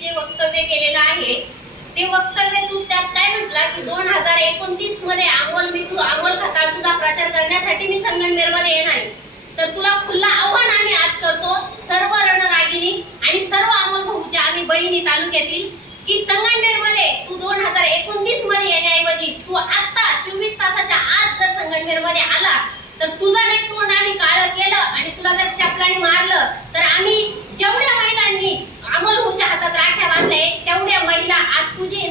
जे वक्तव्य केलेलं आहे ते वक्तव्य तू त्यात काय म्हटला की 2029 मध्ये अमोल खताळ तुझा प्रचार करण्यासाठी मी संगमनेरमध्ये येणार आहे. तर तुला खुल्ला आव्हान आम्ही आज करतो सर्व रणरागिणी आणि सर्व अमोल भाऊच्या आम्ही बहिणी तालुक्यातील की संगमनेरमध्ये तू 2029 मध्ये येण्याऐवजी तू आता 24 तासाच्या आत जर संगमनेरमध्ये आला तर तुझं नाही तोंड आम्ही काळं केलं आणि तुला जर चपलाने मारलं तर आम्ही जेवढ्या महिलांनी अमोल भाऊच्या हातात राख्या बांधले तेवढ्या महिला आज तुझी